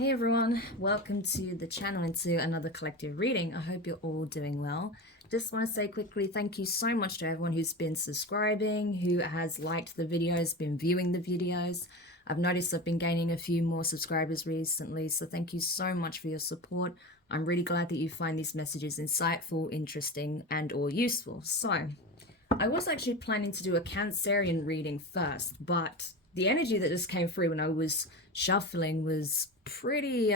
Hey everyone, welcome to the channel and to another collective reading. I hope you're all doing well. Just want to say quickly thank you so much to everyone who's been subscribing, who has liked the videos, been viewing the videos. I've noticed I've been gaining a few more subscribers recently, so thank you so much for your support. I'm really glad that you find these messages insightful, interesting, and or useful. So, I was actually planning to do a Cancerian reading first, but the energy that just came through when I was shuffling was pretty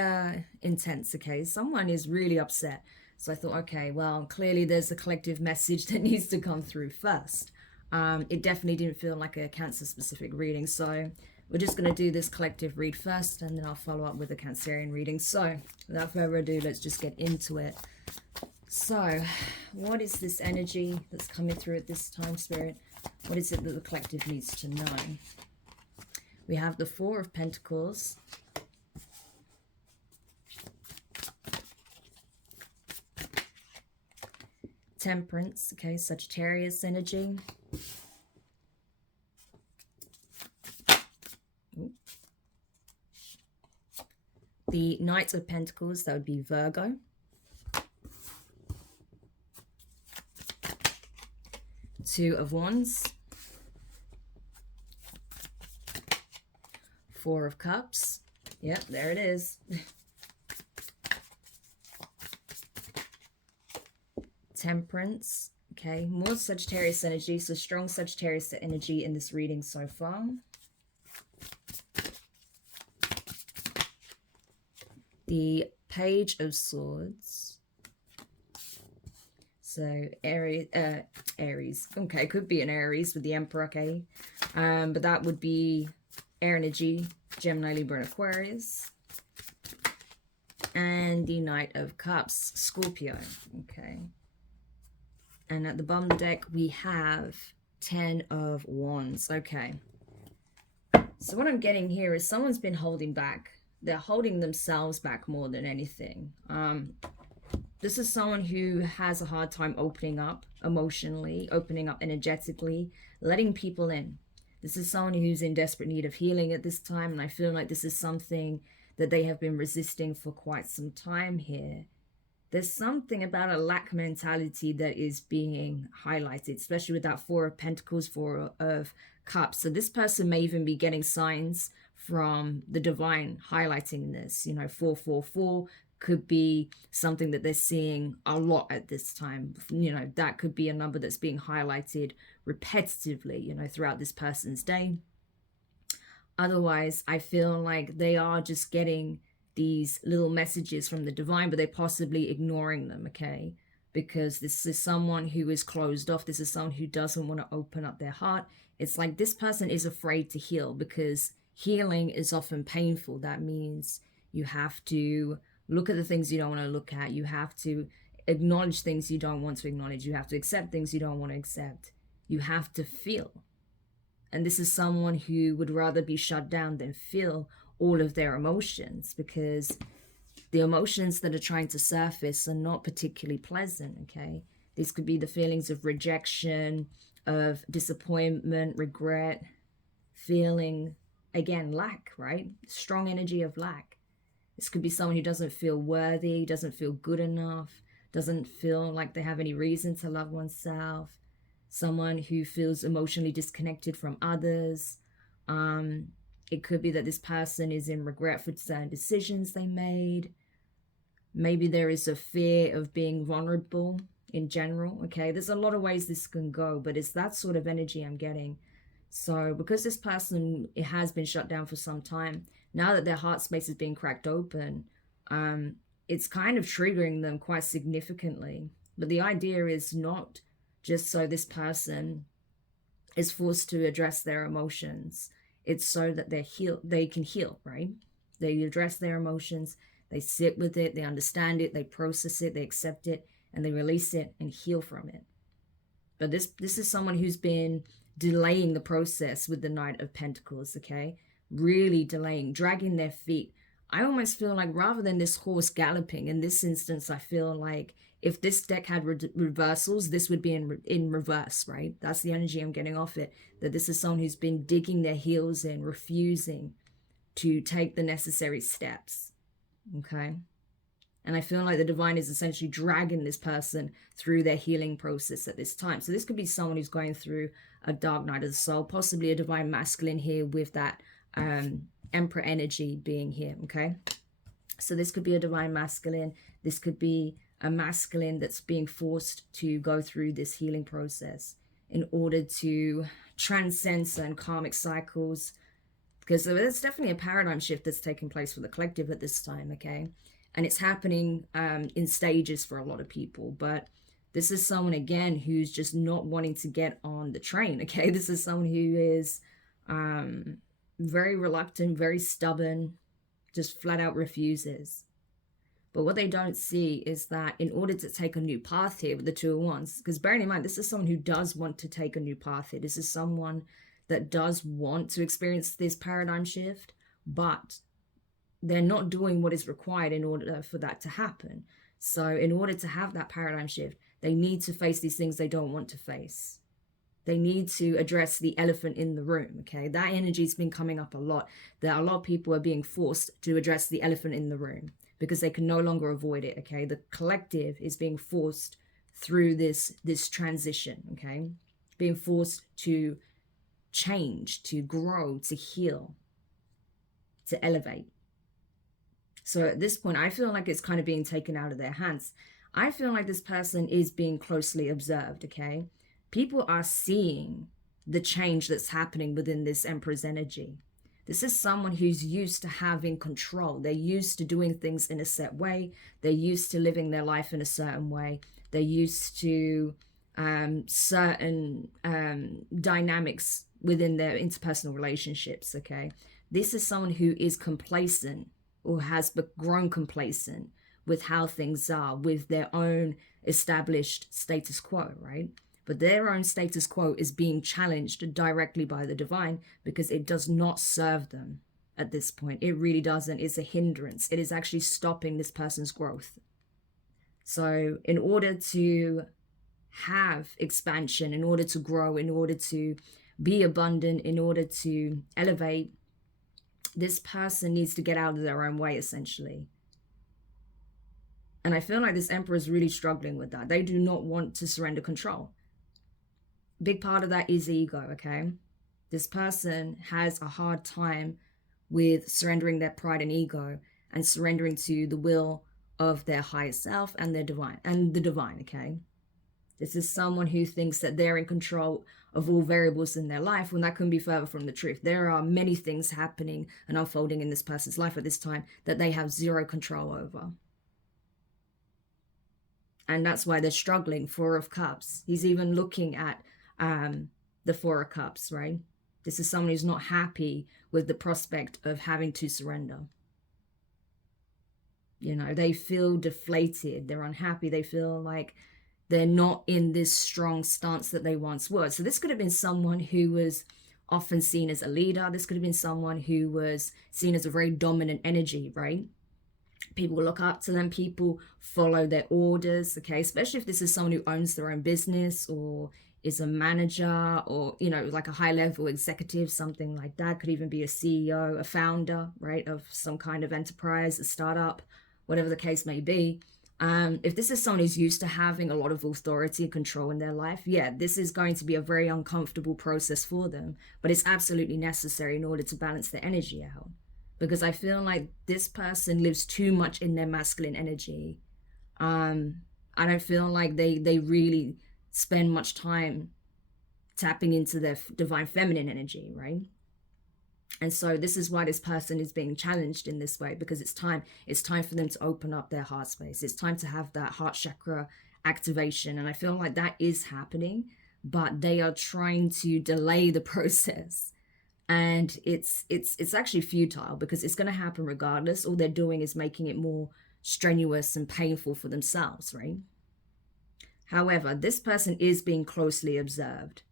intense. Okay, someone is really upset, so I thought, okay, well, clearly there's a collective message that needs to come through first. It definitely didn't feel like a Cancer specific reading, so we're just going to do this collective read first, and then I'll follow up with a Cancerian reading. So without further ado, let's just get into it. So what is this energy that's coming through at this time, Spirit? What is it that the collective needs to know? We have the Four of Pentacles. Temperance, okay, Sagittarius energy. Ooh. The Knight of Pentacles, that would be Virgo. Two of Wands. Four of Cups. Yep, there it is. Temperance. Okay, more Sagittarius energy, so strong Sagittarius energy in this reading so far. The Page of Swords. So Aries. Okay, could be an Aries with the Emperor, okay. But that would be air energy, Gemini, Libra, and Aquarius. And the Knight of Cups, Scorpio. Okay. And at the bottom of the deck, we have 10 of Wands. Okay. So what I'm getting here is someone's been holding back. They're holding themselves back more than anything. This is someone who has a hard time opening up emotionally, opening up energetically, letting people in. This is someone who's in desperate need of healing at this time, and I feel like this is something that they have been resisting for quite some time here. There's something about a lack mentality that is being highlighted, especially with that Four of Pentacles, Four of Cups. So this person may even be getting signs from the divine highlighting this. You know, 444 could be something that they're seeing a lot at this time. You know, that could be a number that's being highlighted repetitively, you know, throughout this person's day. Otherwise, I feel like they are just getting these little messages from the divine, but they're possibly ignoring them, okay? Because this is someone who is closed off. This is someone who doesn't want to open up their heart. It's like this person is afraid to heal, because healing is often painful. That means you have to look at the things you don't want to look at. You have to acknowledge things you don't want to acknowledge. You have to accept things you don't want to accept. You have to feel. And this is someone who would rather be shut down than feel all of their emotions, because the emotions that are trying to surface are not particularly pleasant, okay? These could be the feelings of rejection, of disappointment, regret, feeling, again, lack, right? Strong energy of lack. This could be someone who doesn't feel worthy, doesn't feel good enough, doesn't feel like they have any reason to love oneself. Someone who feels emotionally disconnected from others. It could be that this person is in regret for certain decisions they made. Maybe there is a fear of being vulnerable in general, okay? There's a lot of ways this can go, but it's that sort of energy I'm getting. So because this person, it has been shut down for some time, now that their heart space is being cracked open, it's kind of triggering them quite significantly. But the idea is not just so this person is forced to address their emotions. It's so that they can heal, right? They address their emotions, they sit with it, they understand it, they process it, they accept it, and they release it and heal from it. But this is someone who's been delaying the process with the Knight of Pentacles, okay? Really delaying, dragging their feet. I almost feel like rather than this horse galloping, in this instance, I feel like if this deck had reversals, this would be in reverse, right? That's the energy I'm getting off it. That this is someone who's been digging their heels in, refusing to take the necessary steps. okay? And I feel like the divine is essentially dragging this person through their healing process at this time. So this could be someone who's going through a dark night of the soul, possibly a divine masculine here with that emperor energy being here, okay? So this could be a divine masculine. This could be a masculine that's being forced to go through this healing process in order to transcend certain karmic cycles, because there's definitely a paradigm shift that's taking place for the collective at this time, okay? And it's happening in stages for a lot of people. But this is someone, again, who's just not wanting to get on the train, okay? This is someone who is very reluctant, very stubborn, just flat out refuses. But what they don't see is that in order to take a new path here with the Two of Wands, because bearing in mind, this is someone who does want to take a new path here. This is someone that does want to experience this paradigm shift, but they're not doing what is required in order for that to happen. So in order to have that paradigm shift, they need to face these things they don't want to face. They need to address the elephant in the room, okay? That energy's been coming up a lot. That a lot of people are being forced to address the elephant in the room because they can no longer avoid it, okay? The collective is being forced through this transition, okay? Being forced to change, to grow, to heal, to elevate. So at this point, I feel like it's kind of being taken out of their hands. I feel like this person is being closely observed, okay? People are seeing the change that's happening within this Emperor's energy. This is someone who's used to having control. They're used to doing things in a set way. They're used to living their life in a certain way. They're used to certain dynamics within their interpersonal relationships, okay? This is someone who is complacent or has grown complacent with how things are, with their own established status quo, right? But their own status quo is being challenged directly by the divine because it does not serve them at this point. It really doesn't. It's a hindrance. It is actually stopping this person's growth. So in order to have expansion, in order to grow, in order to be abundant, in order to elevate, this person needs to get out of their own way, essentially. And I feel like this Emperor is really struggling with that. They do not want to surrender control. Big part of that is ego, okay? This person has a hard time with surrendering their pride and ego and surrendering to the will of their higher self and their divine, okay? This is someone who thinks that they're in control of all variables in their life when that couldn't be further from the truth. There are many things happening and unfolding in this person's life at this time that they have zero control over. And that's why they're struggling. Four of Cups. He's even looking at the Four of Cups, right? This is someone who's not happy with the prospect of having to surrender. You know, they feel deflated. They're unhappy. They feel like they're not in this strong stance that they once were. So this could have been someone who was often seen as a leader. This could have been someone who was seen as a very dominant energy, right? People look up to them. People follow their orders, okay? Especially if this is someone who owns their own business or is a manager or, you know, like a high-level executive, something like that. Could even be a CEO, a founder, right, of some kind of enterprise, a startup, whatever the case may be. If this is someone who's used to having a lot of authority and control in their life, yeah, this is going to be a very uncomfortable process for them, but it's absolutely necessary in order to balance their energy out. Because I feel like this person lives too much in their masculine energy. I don't feel like they really spend much time tapping into their divine feminine energy, right? And so this is why this person is being challenged in this way, because it's time for them to open up their heart space. It's time to have that heart chakra activation. And I feel like that is happening, but they are trying to delay the process. And it's actually futile because it's going to happen regardless. All they're doing is making it more strenuous and painful for themselves, right? However, this person is being closely observed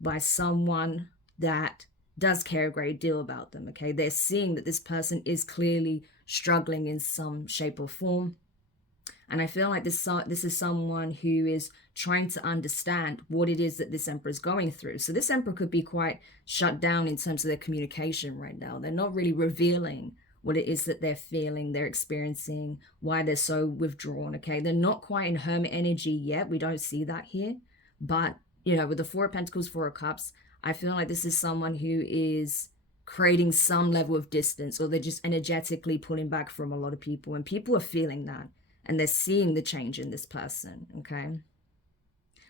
by someone that does care a great deal about them, okay? They're seeing that this person is clearly struggling in some shape or form. And I feel like this is someone who is trying to understand what it is that this Emperor is going through. So this Emperor could be quite shut down in terms of their communication right now. They're not really revealing what it is that they're feeling, they're experiencing, why they're so withdrawn, okay? They're not quite in hermit energy yet. We don't see that here. But, you know, with the Four of Pentacles, Four of Cups, I feel like this is someone who is creating some level of distance, or they're just energetically pulling back from a lot of people. And people are feeling that. And they're seeing the change in this person, okay?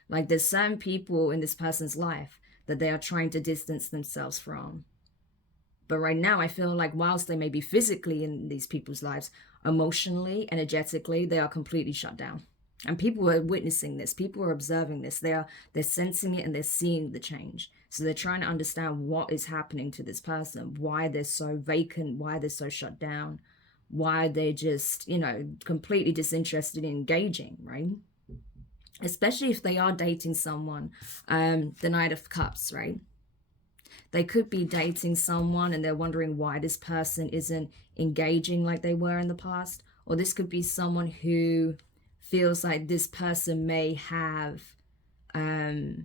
Like there's some people in this person's life that they are trying to distance themselves from. But right now, I feel like whilst they may be physically in these people's lives, emotionally, energetically, they are completely shut down. And people are witnessing this. People are observing this. They're sensing it and they're seeing the change. So they're trying to understand what is happening to this person, why they're so vacant, why they're so shut down, why they're just, you know, completely disinterested in engaging, right? Especially if they are dating someone, the Knight of Cups, right? They could be dating someone and they're wondering why this person isn't engaging like they were in the past. Or this could be someone who feels like this person may have the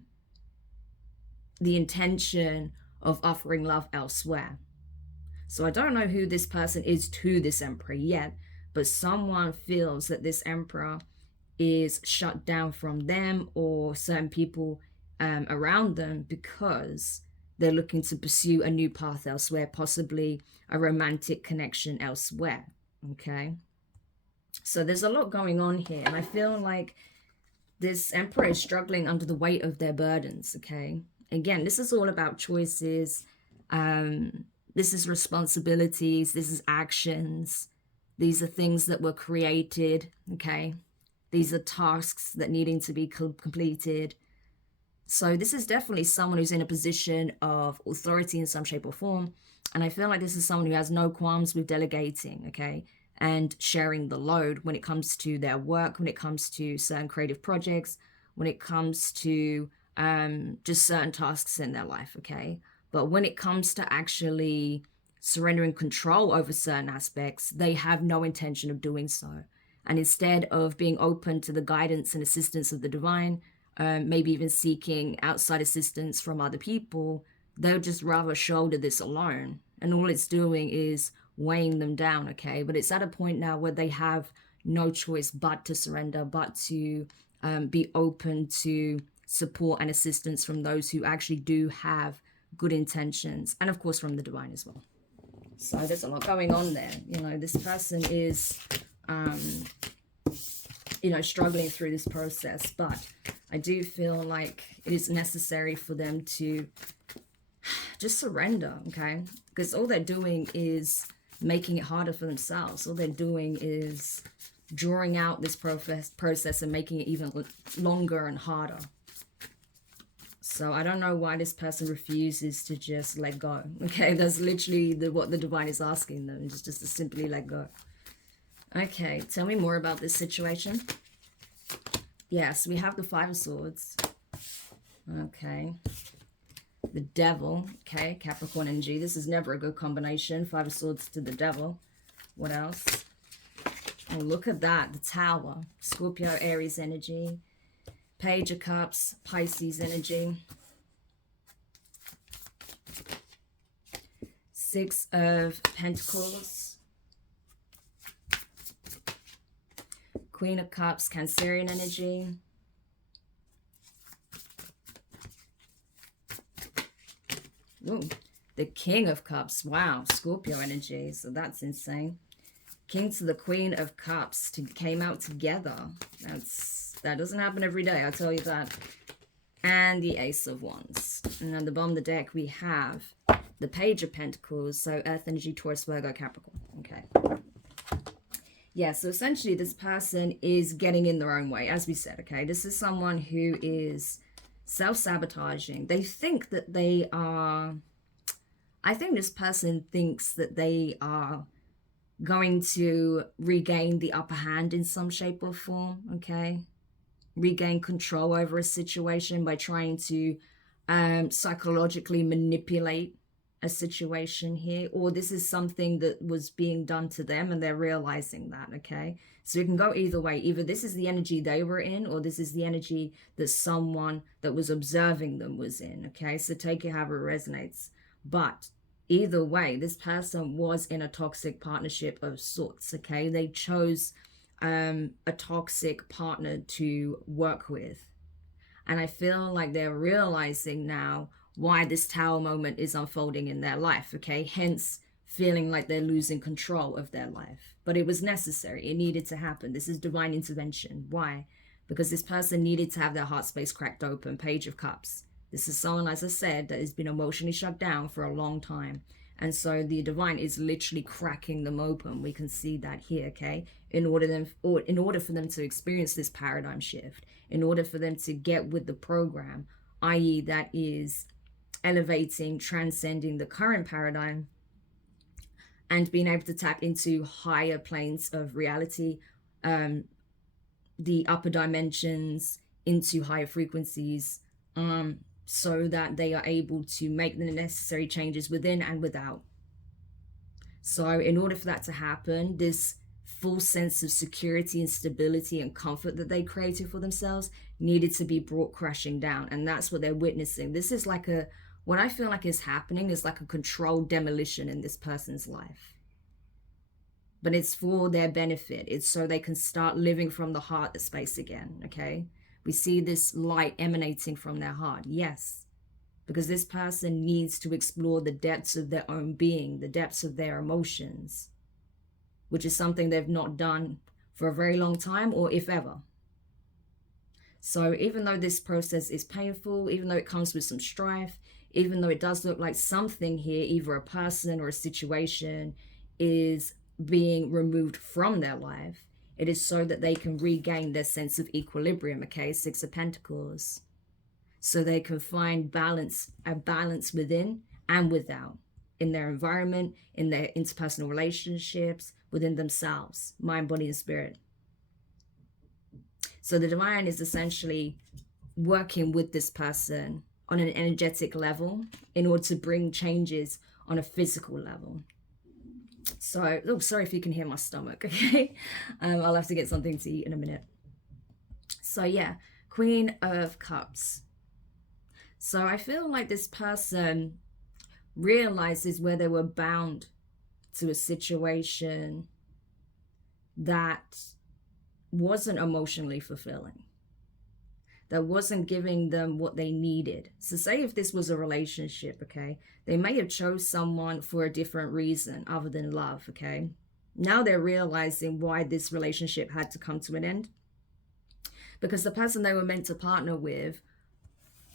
intention of offering love elsewhere. So I don't know who this person is to this Emperor yet, but someone feels that this Emperor is shut down from them or certain people around them because they're looking to pursue a new path elsewhere, possibly a romantic connection elsewhere, okay? So there's a lot going on here, and I feel like this Emperor is struggling under the weight of their burdens, okay? Again, this is all about choices. This is responsibilities. This is actions. These are things that were created, okay? These are tasks that needing to be completed. So this is definitely someone who's in a position of authority in some shape or form. And I feel like this is someone who has no qualms with delegating, okay? And sharing the load when it comes to their work, when it comes to certain creative projects, when it comes to just certain tasks in their life, okay? But when it comes to actually surrendering control over certain aspects, they have no intention of doing so. And instead of being open to the guidance and assistance of the divine, maybe even seeking outside assistance from other people, they'll just rather shoulder this alone. And all it's doing is weighing them down, okay? But it's at a point now where they have no choice but to surrender, but to be open to support and assistance from those who actually do have good intentions. And of course, from the divine as well. So there's a lot going on there. You know, this person is, you know, struggling through this process. But I do feel like it is necessary for them to just surrender, okay? Because all they're doing is making it harder for themselves. All they're doing is drawing out this process and making it even longer and harder. So I don't know why this person refuses to just let go. Okay, that's literally what the divine is asking them, is just to simply let go. Okay, tell me more about this situation. Yes, we have the Five of Swords. Okay. The Devil. Okay, Capricorn energy. This is never a good combination. Five of Swords to the Devil. What else? Oh, look at that. The Tower. Scorpio, Aries energy. Page of Cups, Pisces energy. Six of Pentacles. Queen of Cups, Cancerian energy. Ooh, the King of Cups. Wow, Scorpio energy. So that's insane. King to the Queen of Cups came out together. That doesn't happen every day, I'll tell you that. And the Ace of Wands. And at the bottom of the deck, we have the Page of Pentacles. So Earth energy, Taurus, Virgo, Capricorn. Okay. Yeah, so essentially this person is getting in their own way, as we said, okay? This is someone who is self-sabotaging. They think that they are... I think this person thinks that they are going to regain the upper hand in some shape or form, okay? Regain control over a situation by trying to psychologically manipulate a situation here, or this is something that was being done to them and they're realizing that, okay? So it can go either way. Either this is the energy they were in, or this is the energy that someone that was observing them was in, okay? So take it however it resonates. But either way, this person was in a toxic partnership of sorts, okay? They chose a toxic partner to work with. And I feel like they're realizing now why this tower moment is unfolding in their life, okay? Hence, feeling like they're losing control of their life. But it was necessary. It needed to happen. This is divine intervention. Why? Because this person needed to have their heart space cracked open. Page of Cups. This is someone, as I said, that has been emotionally shut down for a long time. And so the divine is literally cracking them open. We can see that here, okay? In order for them to experience this paradigm shift, in order for them to get with the program, i.e. that is elevating, transcending the current paradigm, and being able to tap into higher planes of reality, the upper dimensions, into higher frequencies, so that they are able to make the necessary changes within and without. So in order for that to happen, this full sense of security and stability and comfort that they created for themselves needed to be brought crashing down. And that's what they're witnessing. This is like what I feel like is happening is like a controlled demolition in this person's life. But it's for their benefit. It's so they can start living from the heart space again, okay? We see this light emanating from their heart, yes. Because this person needs to explore the depths of their own being, the depths of their emotions, which is something they've not done for a very long time, or if ever. So even though this process is painful, even though it comes with some strife, even though it does look like something here, either a person or a situation is being removed from their life, it is so that they can regain their sense of equilibrium, okay? Six of Pentacles. So they can find balance, a balance within and without, in their environment, in their interpersonal relationships, within themselves, mind, body, and spirit. So the divine is essentially working with this person on an energetic level in order to bring changes on a physical level. So, oh, sorry if you can hear my stomach, okay? I'll have to get something to eat in a minute. So yeah, Queen of Cups. So I feel like this person realizes where they were bound to a situation that wasn't emotionally fulfilling, that wasn't giving them what they needed. So say if this was a relationship, okay, they may have chose someone for a different reason other than love, okay? Now they're realizing why this relationship had to come to an end, because the person they were meant to partner with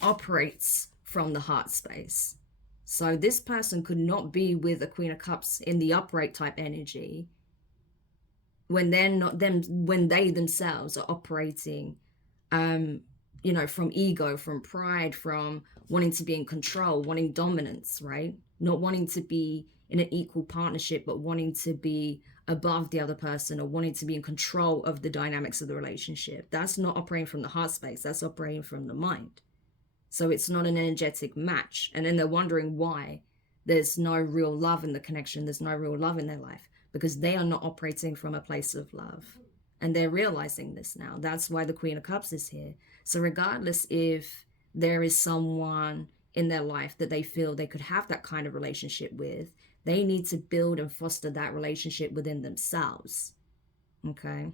operates from the heart space. So this person could not be with a Queen of Cups in the upright type energy when they're not them, when they themselves are operating you know, from ego, from pride, from wanting to be in control, wanting dominance, right? Not wanting to be in an equal partnership, but wanting to be above the other person, or wanting to be in control of the dynamics of the relationship. That's not operating from the heart space. That's operating from the mind. So it's not an energetic match. And then they're wondering why there's no real love in the connection. There's no real love in their life, because they are not operating from a place of love. And they're realizing this now. That's why the Queen of Cups is here. So regardless if there is someone in their life that they feel they could have that kind of relationship with, they need to build and foster that relationship within themselves. Okay?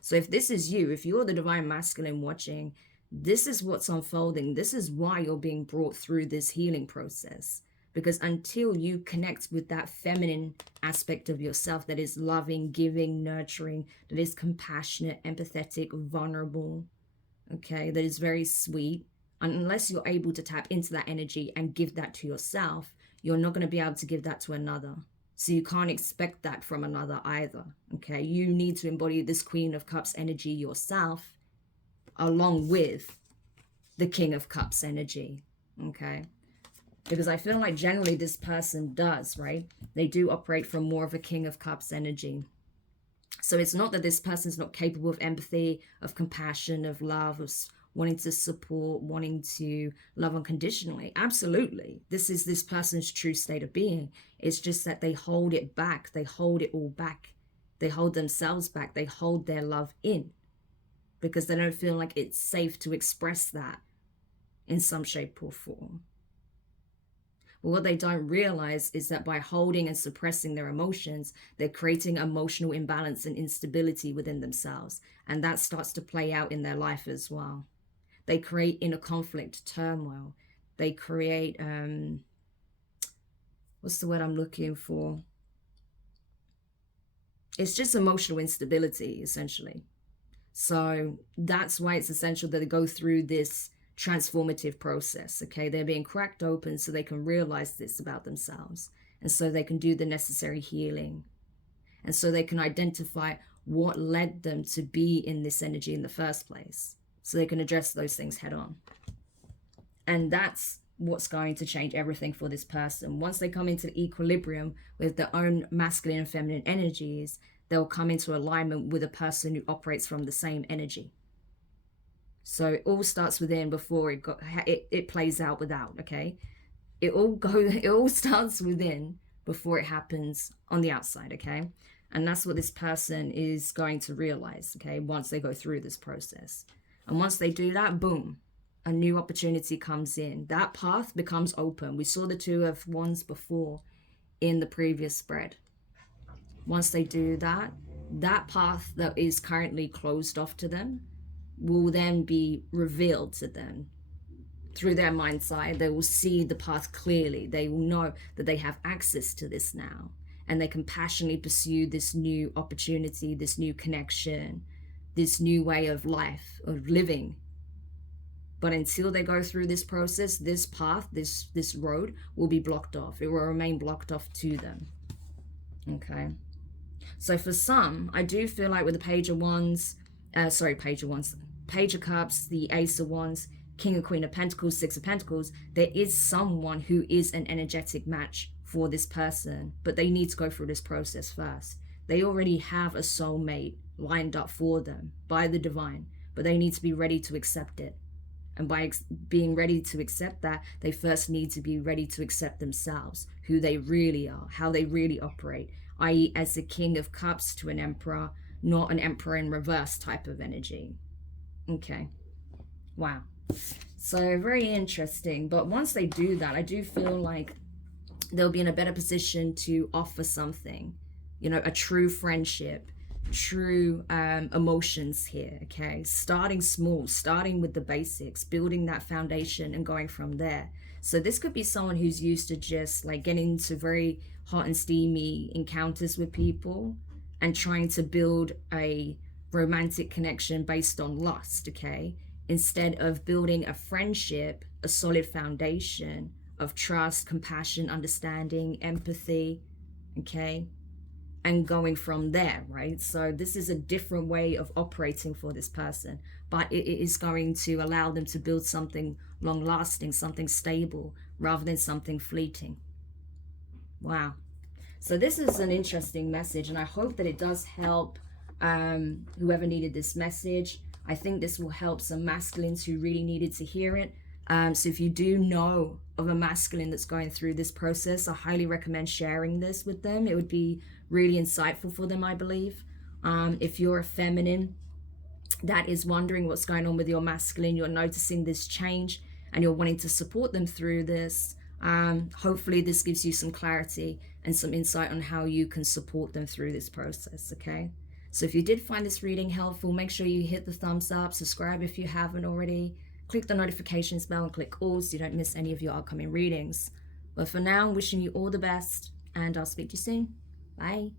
So if this is you, if you're the divine masculine watching, this is what's unfolding. This is why you're being brought through this healing process. Because until you connect with that feminine aspect of yourself that is loving, giving, nurturing, that is compassionate, empathetic, vulnerable, okay, that is very sweet, unless you're able to tap into that energy and give that to yourself, you're not going to be able to give that to another. So you can't expect that from another either, okay? You need to embody this Queen of Cups energy yourself, along with the King of Cups energy, okay? Because I feel like generally this person does, right? They do operate from more of a King of Cups energy. So it's not that this person's not capable of empathy, of compassion, of love, of wanting to support, wanting to love unconditionally. Absolutely. This is this person's true state of being. It's just that they hold it back. They hold it all back. They hold themselves back. They hold their love in because they don't feel like it's safe to express that in some shape or form. But what they don't realize is that by holding and suppressing their emotions, they're creating emotional imbalance and instability within themselves. And that starts to play out in their life as well. They create inner conflict, turmoil. They create, what's the word I'm looking for? It's just emotional instability, essentially. So that's why it's essential that they go through this transformative process. Okay, they're being cracked open so they can realize this about themselves, and so they can do the necessary healing, and so they can identify what led them to be in this energy in the first place, so they can address those things head on. And that's what's going to change everything for this person. Once they come into equilibrium with their own masculine and feminine energies, they'll come into alignment with a person who operates from the same energy. So it all starts within before it plays out without. Okay, it all starts within before it happens on the outside. Okay, and that's what this person is going to realize. Okay, once they go through this process, and once they do that, boom, a new opportunity comes in. That path becomes open. We saw the Two of Wands before in the previous spread. Once they do that, that path that is currently closed off to them will then be revealed to them through their mind's eye. They will see the path clearly. They will know that they have access to this now, and they can passionately pursue this new opportunity, this new connection, this new way of life, of living. But until they go through this process, this path, this road will be blocked off. It will remain blocked off to them. Okay. So for some, I do feel like with the Page of Wands, Page of Cups, the Ace of Wands, King and Queen of Pentacles, Six of Pentacles, there is someone who is an energetic match for this person, but they need to go through this process first. They already have a soulmate lined up for them by the divine, but they need to be ready to accept it. And by being ready to accept that, they first need to be ready to accept themselves, who they really are, how they really operate, i.e. as a King of Cups to an Emperor, not an Emperor in reverse type of energy. Okay. Wow. So very interesting. But once they do that, I do feel like they'll be in a better position to offer something, you know, a true friendship, true emotions here. Okay, starting small, starting with the basics, building that foundation and going from there. So this could be someone who's used to just like getting into very hot and steamy encounters with people and trying to build a romantic connection based on lust. Okay, instead of building a friendship, a solid foundation of trust, compassion, understanding, empathy. Okay, and going from there, right? So this is a different way of operating for this person, but it is going to allow them to build something long-lasting, something stable, rather than something fleeting. Wow. So this is an interesting message, and I hope that it does help whoever needed this message. I think this will help some masculines who really needed to hear it. So if you do know of a masculine that's going through this process, I highly recommend sharing this with them. It would be really insightful for them, I believe. If you're a feminine that is wondering what's going on with your masculine, you're noticing this change and you're wanting to support them through this, hopefully this gives you some clarity and some insight on how you can support them through this process. Okay, so if you did find this reading helpful, make sure you hit the thumbs up, subscribe if you haven't already, click the notifications bell and click all so you don't miss any of your upcoming readings. But for now, I'm wishing you all the best, and I'll speak to you soon. Bye.